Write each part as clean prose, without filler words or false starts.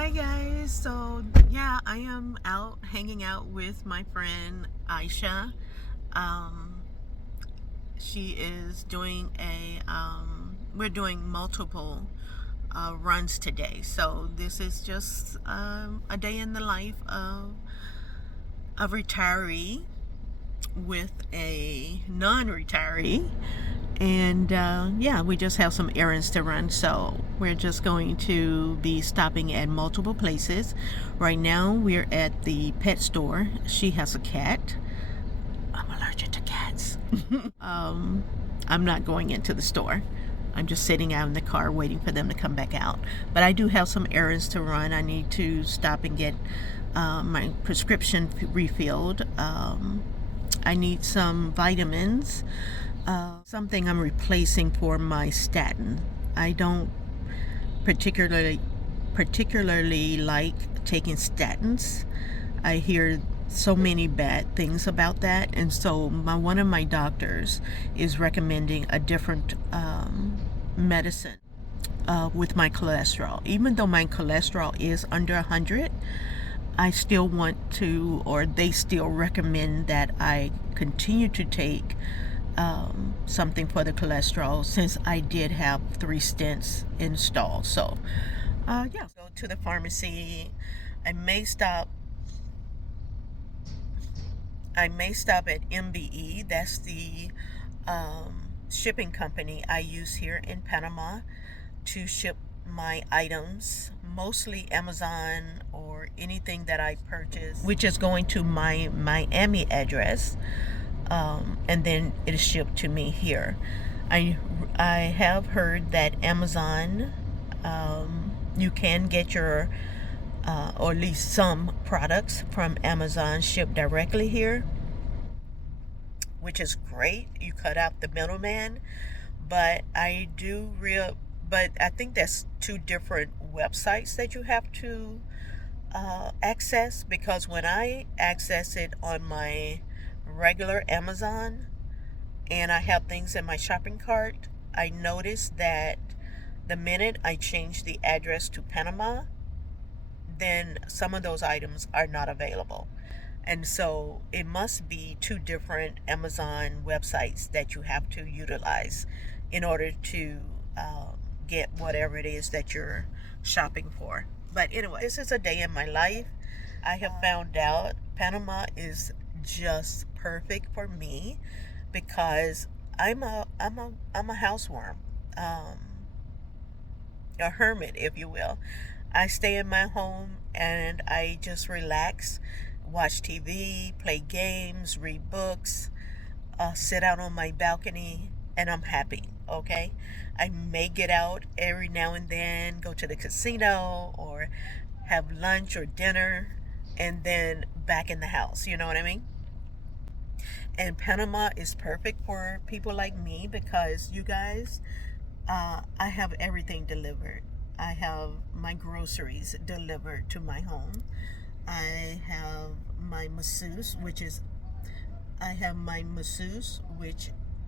Hi guys, so yeah, I am out hanging out with my friend Aisha. She is doing we're doing multiple runs today. So this is just a day in the life of a retiree with a non-retiree. And yeah, we just have some errands to run, so we're just going to be stopping at multiple places. Right now we're at the pet store. She has a cat. I'm allergic to cats. I'm not going into the store. I'm just sitting out in the car waiting for them to come back out. But I do have some errands to run. I need to stop and get my prescription refilled. I need some vitamins. Something I'm replacing for my statin. I don't particularly like taking statins. I hear so many bad things about that, and so one of my doctors is recommending a different medicine with my cholesterol. Even though my cholesterol is under 100, I still want to, or they still recommend that I continue to take something for the cholesterol, since I did have 3 stents installed. So yeah, go to the pharmacy. I may stop at MBE. That's the shipping company I use here in Panama to ship my items, mostly Amazon or anything that I purchase, which is going to my Miami address. And then it is shipped to me here. I have heard that Amazon, you can get your, or at least some products from Amazon shipped directly here, which is great. You cut out the middleman. But I think that's 2 different websites that you have to access, because when I access it on my regular Amazon and I have things in my shopping cart, I noticed that the minute I change the address to Panama, then some of those items are not available. And so it must be 2 different Amazon websites that you have to utilize in order to get whatever it is that you're shopping for. But anyway, this is a day in my life. I have found out Panama is just perfect for me because I'm a houseworm, a hermit, if you will. I stay in my home and I just relax, watch TV, play games, read books, sit out on my balcony, and I'm happy. Okay, I may get out every now and then, go to the casino or have lunch or dinner, and then back in the house. You know what I mean? And Panama is perfect for people like me because, you guys, I have everything delivered. I have my groceries delivered to my home. I have my masseuse, which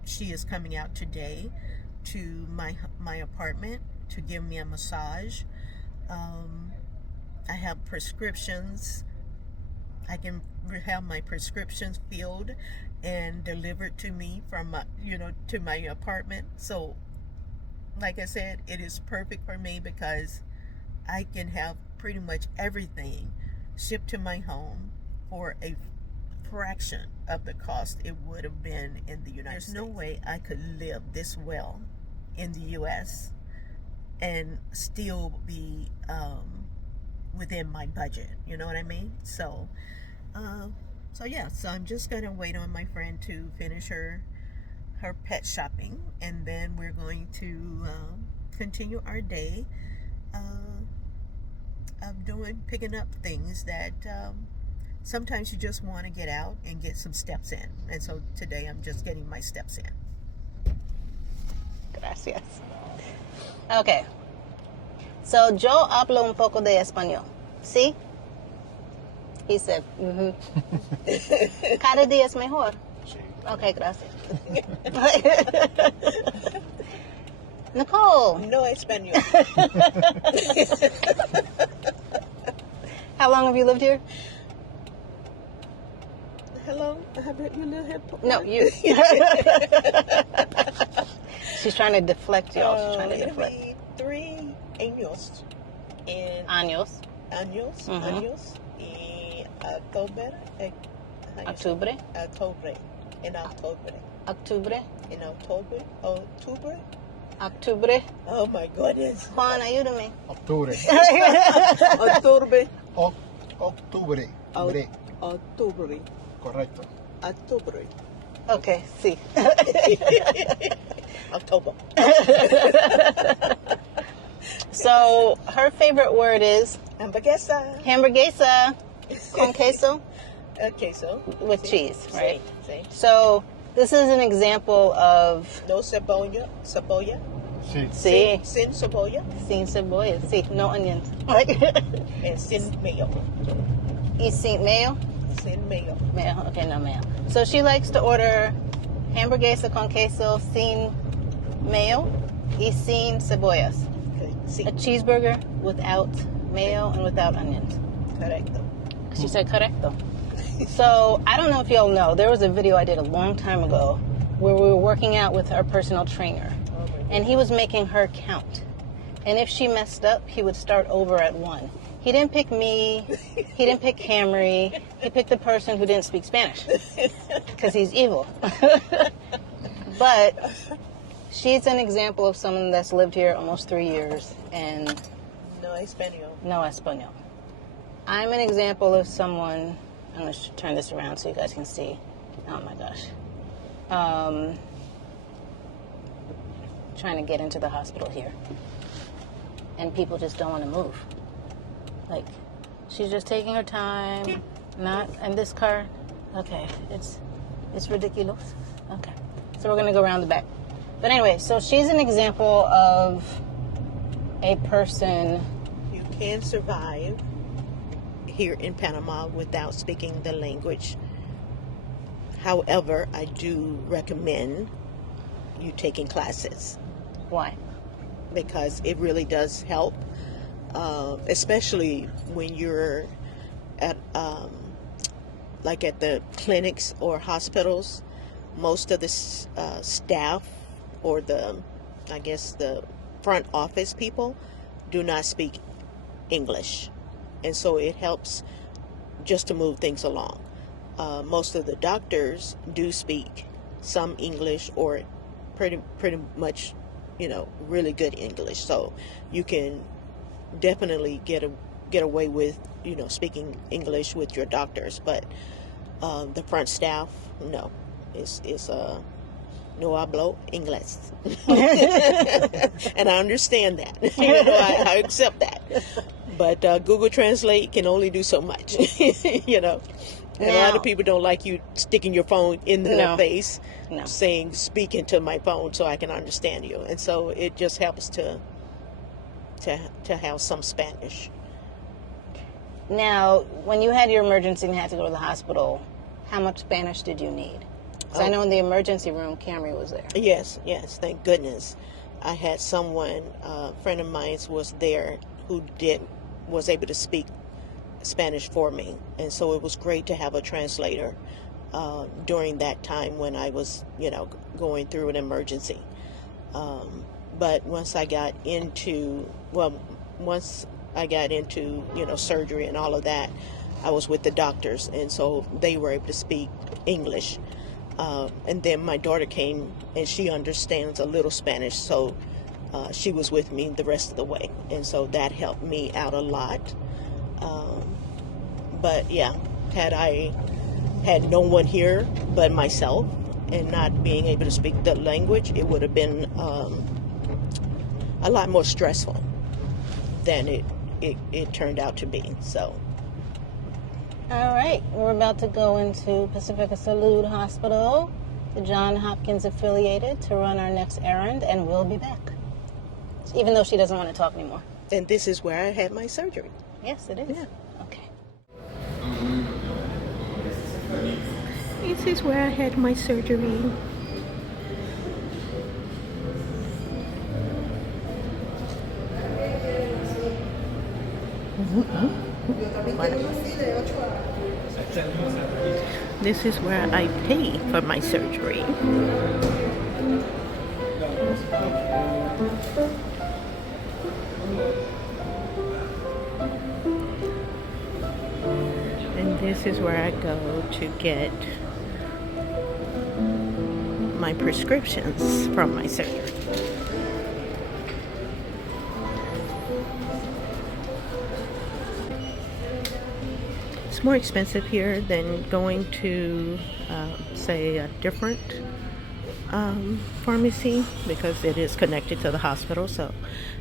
she is coming out today to my apartment to give me a massage. I have prescriptions. I can have my prescriptions filled and delivered to me from to my apartment. So like I said, it is perfect for me because I can have pretty much everything shipped to my home for a fraction of the cost it would have been in the United States. There's no way I could live this well in the US and still be within my budget. You know what I mean? So yeah, so I'm just gonna wait on my friend to finish her pet shopping, and then we're going to continue our day of picking up things that sometimes you just want to get out and get some steps in. And so today I'm just getting my steps in. Gracias. Okay. So yo hablo un poco de español. ¿Sí? He said, Cada día es mejor. Sí. Okay, gracias. Nicole. No español. How long have you lived here? Hello, have you lived here? No, you. She's trying to deflect, y'all. She's trying to It'll deflect. be 3 años. In Años. años, Mhm. años. Y octubre. Octubre. Octubre. In October. Octubre. In October. October. Octubre. Oh my goodness. Juan, ayúdame. Octubre. Octubre. Octubre. Bre. Octubre. Correcto. Octubre. Okay, sí. October. So her favorite word is Hamburguesa. hamburguesa con queso Queso. with cheese, right? Sí. So this is an example of No cebolla. Cebolla. Sí. sí, Sin cebolla. sin cebolla, sí, no onions. And sin mayo. Y sin mayo? Sin mayo. Mayo, okay, no mayo. So she likes to order hamburguesa con queso sin mayo y sin cebollas. Okay. Sí. A cheeseburger without mayo and without onions. Correcto. She said correcto. So I don't know if y'all know, there was a video I did a long time ago where we were working out with our personal trainer, and he was making her count. And if she messed up, he would start over at 1. He didn't pick me. He didn't pick Camry. He picked the person who didn't speak Spanish because he's evil. But she's an example of someone that's lived here almost 3 years and No español. no español. I'm an example of someone. I'm going to turn this around so you guys can see. Oh my gosh. Trying to get into the hospital here. And people just don't want to move. Like, she's just taking her time. Not in this car. Okay, it's ridiculous. Okay, so we're gonna go around the back. But anyway, so she's an example of a person. You can survive here in Panama without speaking the language. However, I do recommend you taking classes Why? because it really does help, especially when you're at like at the clinics or hospitals. Most of the staff or the front office people do not speak English, and so it helps just to move things along. Most of the doctors do speak some English or pretty much, really good English, so you can definitely get away with, speaking English with your doctors. But the front staff, no, it's no hablo inglés. And I understand that. I accept that. But Google Translate can only do so much. And a lot of people don't like you sticking your phone in their face, saying, speak into my phone so I can understand you. And so it just helps to have some Spanish. Now, when you had your emergency and had to go to the hospital, how much Spanish did you need? Because I know in the emergency room, Camry was there. Yes, thank goodness. I had someone, a friend of mine was there who was able to speak Spanish for me. And so it was great to have a translator during that time when I was, going through an emergency. But once I got into, surgery and all of that, I was with the doctors, and so they were able to speak English. And then my daughter came, and she understands a little Spanish, so she was with me the rest of the way, and so that helped me out a lot. But yeah, had I had no one here but myself and not being able to speak the language, it would have been a lot more stressful than it turned out to be. So. All right, we're about to go into Pacifica Salud Hospital, the John Hopkins affiliated, to run our next errand, and we'll be back. Even though she doesn't want to talk anymore. And this is where I had my surgery. Yes, it is. Yeah. Okay. This is where I had my surgery. This is where I pay for my surgery. And this is where I go to get my prescriptions from my surgery. It's more expensive here than going to, say, a different pharmacy because it is connected to the hospital, so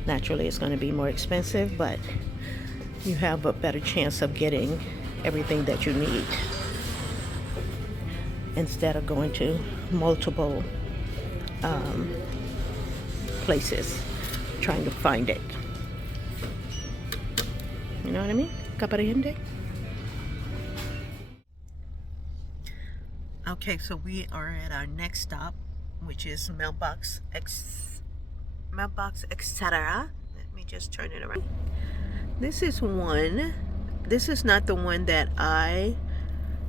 naturally it's going to be more expensive, but you have a better chance of getting everything that you need instead of going to multiple places trying to find it. You know what I mean? Caparende? Okay, so we are at our next stop, which is mailbox, etc. Let me just turn it around. This is one. This is not the one that I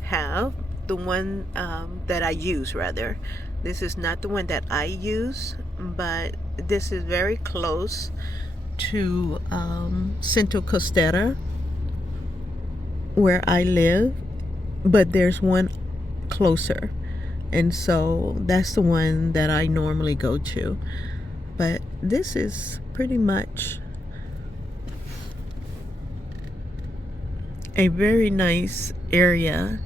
have. The one that I use, rather. This is not the one that I use, but this is very close to Cinto Costera, where I live, but there's one closer, and so that's the one that I normally go to. But this is pretty much a very nice area.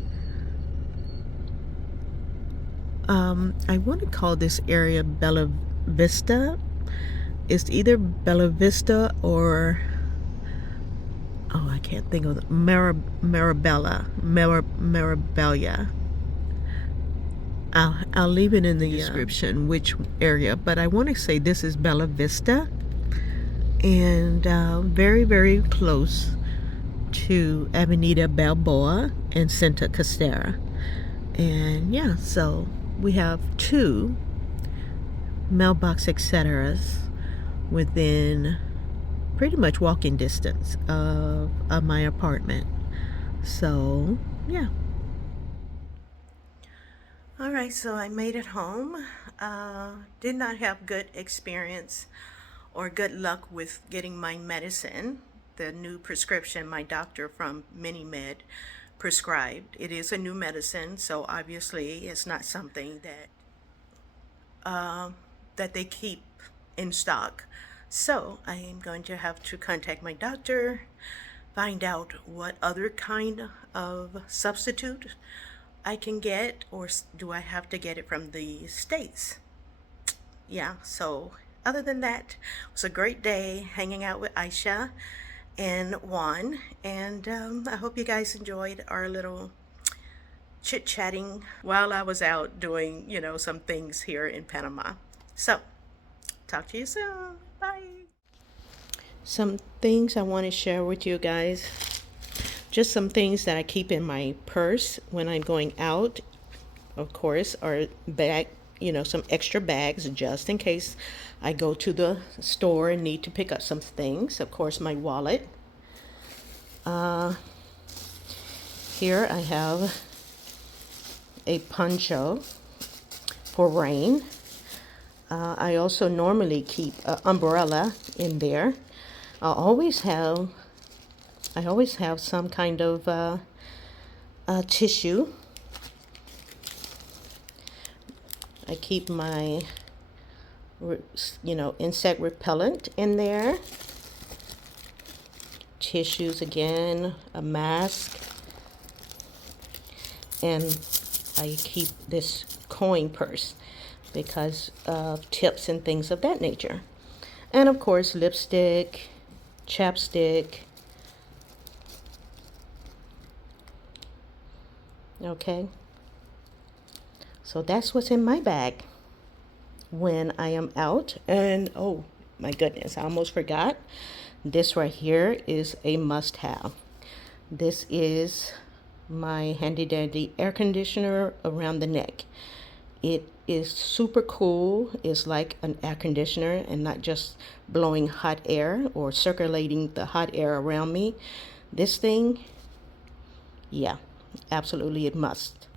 I want to call this area Bella Vista. It's either Bella Vista or, oh, I can't think of the Marabella. I'll leave it in the description which area, but I want to say this is Bella Vista, and very, very close to Avenida Balboa and Santa Costera. And yeah, so we have two mailbox etceteras within pretty much walking distance of my apartment. So yeah. Alright, so I made it home. Did not have good experience or good luck with getting my medicine, the new prescription my doctor from MiniMed prescribed. It is a new medicine, so obviously it's not something that they keep in stock. So I am going to have to contact my doctor, find out what other kind of substitute I can get, or do I have to get it from the States? Yeah, so other than that, it was a great day hanging out with Aisha and Juan, and I hope you guys enjoyed our little chit-chatting while I was out doing, some things here in Panama. So, talk to you soon. Bye. Some things I want to share with you guys. Just some things that I keep in my purse when I'm going out, of course, are some extra bags just in case I go to the store and need to pick up some things. Of course, my wallet. Here I have a poncho for rain. I also normally keep an umbrella in there. I always have some kind of tissue. I keep my, insect repellent in there. Tissues again, a mask, and I keep this coin purse because of tips and things of that nature. And of course, lipstick, chapstick. Okay, so that's what's in my bag when I am out. And oh my goodness, I almost forgot. This right here is a must-have. This is my handy dandy air conditioner around the neck. It is super cool. It's like an air conditioner and not just blowing hot air or circulating the hot air around me. This thing, yeah, absolutely it must.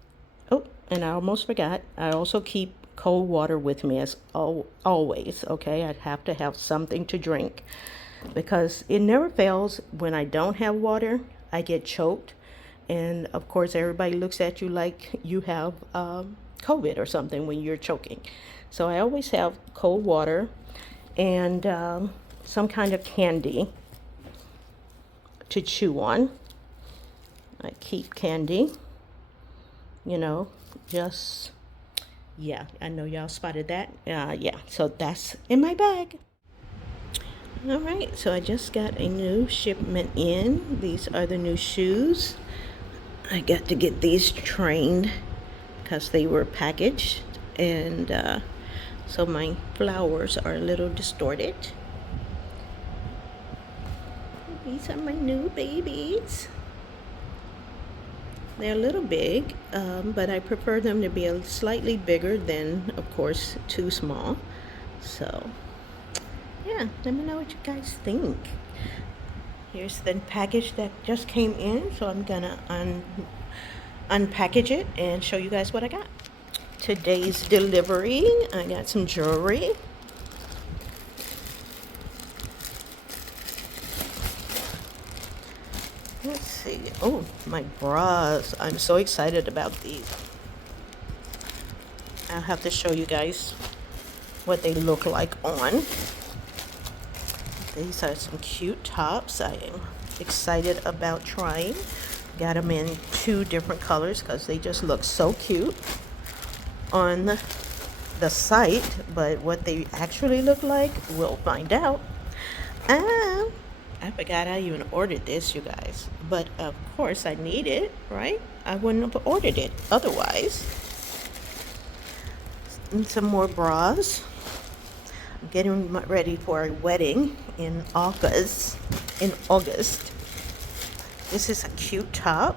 Oh, and I almost forgot, I also keep cold water with me as always, okay? I have to have something to drink because it never fails. When I don't have water, I get choked. And of course, everybody looks at you like you have COVID or something when you're choking. So I always have cold water and some kind of candy to chew on. I keep candy, you know, just, yeah, I know y'all spotted that. Yeah, so that's in my bag. All right, so I just got a new shipment in. These are the new shoes. I got to get these trained because they were packaged, and so my flowers are a little distorted. These are my new babies. They're a little big, but I prefer them to be a slightly bigger than, of course, too small. So yeah, let me know what you guys think. Here's the package that just came in, so I'm gonna unpackage it and show you guys what I got. Today's delivery, I got some jewelry. Let's see. Oh, my bras. I'm so excited about these. I'll have to show you guys what they look like on. These are some cute tops I am excited about trying. Got them in 2 different colors because they just look so cute on the site, but what they actually look like, we'll find out. I forgot I even ordered this, you guys, but of course I need it, right? I wouldn't have ordered it otherwise. And some more bras. I'm getting ready for a wedding in August. This is a cute top.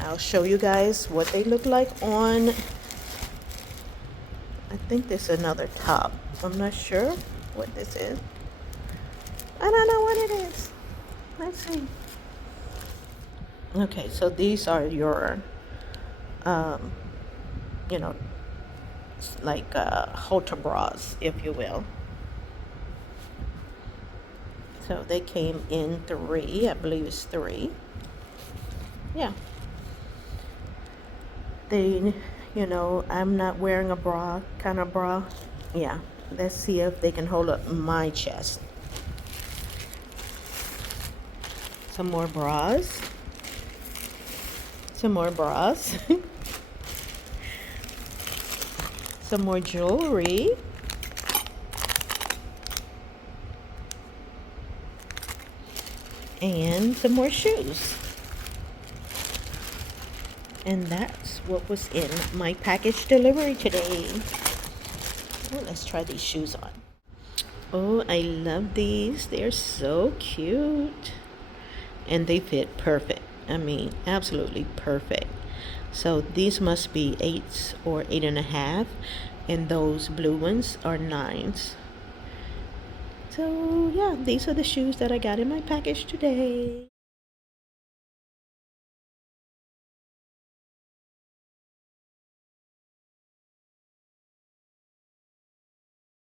I'll show you guys what they look like on. I think this is another top. I'm not sure what this is. I don't know what it is. Let's see. Okay, so these are your, you know, like halter bras, if you will. So they came in 3, I believe it's 3. Yeah. They, you know, I'm not wearing a bra, kind of bra. Yeah, let's see if they can hold up my chest. Some more bras. Some more bras. Some more jewelry. And some more shoes. And that's what was in my package delivery today. Well, let's try these shoes on. Oh, I love these. They're so cute. And they fit perfect. I mean, absolutely perfect. So these must be 8s or 8.5, and those blue ones are 9s. So yeah, these are the shoes that I got in my package today.